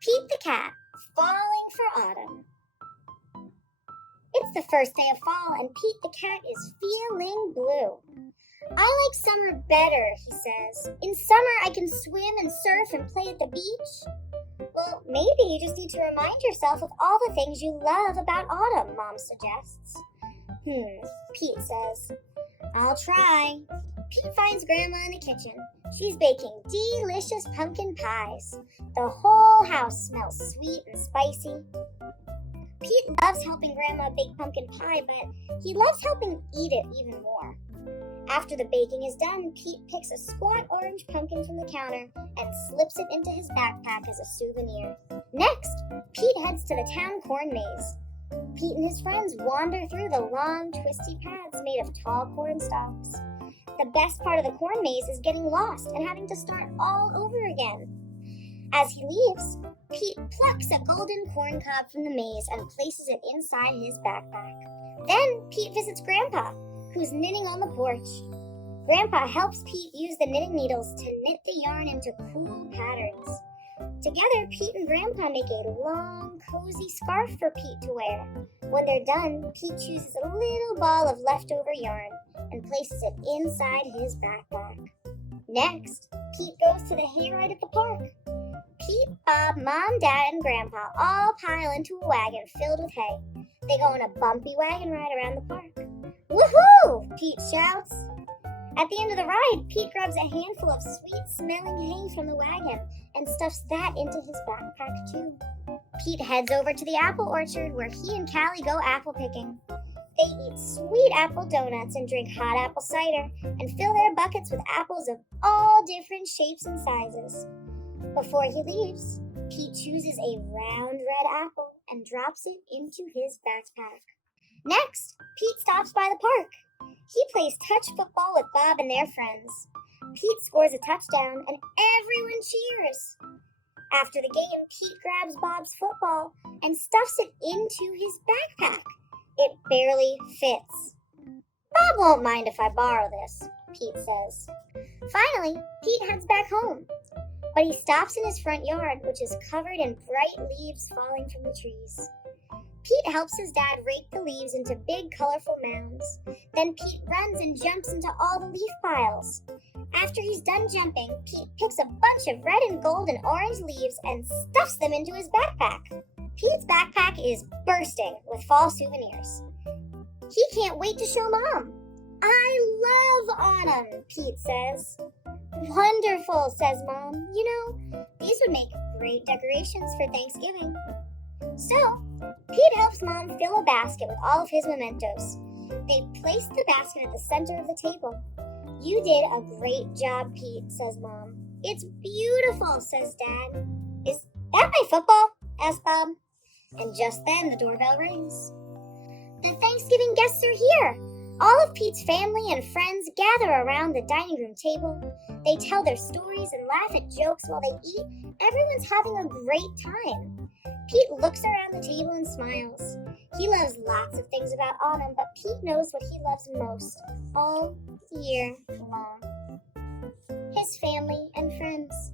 Pete the cat, falling for autumn. It's the first day of fall, and Pete the cat is feeling blue. I like summer better, he says. In summer, I can swim and surf and play at the beach. Well, maybe you just need to remind yourself of all the things you love about autumn, Mom suggests. Pete says. I'll try. Pete finds Grandma in the kitchen. She's baking delicious pumpkin pies. The whole house smells sweet and spicy. Pete loves helping Grandma bake pumpkin pie, but he loves helping eat it even more. After the baking is done, Pete picks a squat orange pumpkin from the counter and slips it into his backpack as a souvenir. Next, Pete heads to the town corn maze. Pete and his friends wander through the long, twisty paths made of tall corn stalks. The best part of the corn maze is getting lost and having to start all over again. As he leaves, Pete plucks a golden corn cob from the maze and places it inside his backpack. Then Pete visits Grandpa, who's knitting on the porch. Grandpa helps Pete use the knitting needles to knit the yarn into cool patterns. Together, Pete and Grandpa make a long, cozy scarf for Pete to wear. When they're done, Pete chooses a little ball of leftover yarn and places it inside his backpack. Next, Pete goes to the hayride at the park. Pete, Bob, Mom, Dad, and Grandpa all pile into a wagon filled with hay. They go on a bumpy wagon ride around the park. Woohoo! Pete shouts. At the end of the ride, Pete grabs a handful of sweet-smelling hay from the wagon and stuffs that into his backpack too. Pete heads over to the apple orchard where he and Callie go apple picking. They eat sweet apple donuts and drink hot apple cider and fill their buckets with apples of all different shapes and sizes. Before he leaves, Pete chooses a round red apple and drops it into his backpack. Next, Pete stops by the park. He plays touch football with Bob and their friends. Pete scores a touchdown and everyone cheers. After the game, Pete grabs Bob's football and stuffs it into his backpack. It barely fits. Bob won't mind if I borrow this, Pete says. Finally, Pete heads back home. But he stops in his front yard, which is covered in bright leaves falling from the trees. Pete helps his dad rake the leaves into big, colorful mounds. Then Pete runs and jumps into all the leaf piles. After he's done jumping, Pete picks a bunch of red and gold and orange leaves and stuffs them into his backpack. Pete's backpack is bursting with fall souvenirs. He can't wait to show Mom. I love autumn, Pete says. Wonderful, says Mom. You know, these would make great decorations for Thanksgiving. So, Pete helps Mom fill a basket with all of his mementos. They place the basket at the center of the table. You did a great job, Pete, says Mom. It's beautiful, says Dad. Is that my football? Asks Bob. And just then the doorbell rings. The Thanksgiving guests are here. All of Pete's family and friends gather around the dining room table. They tell their stories and laugh at jokes while they eat. Everyone's having a great time. Pete looks around the table and smiles. He loves lots of things about autumn, but Pete knows what he loves most all year long. His family and friends.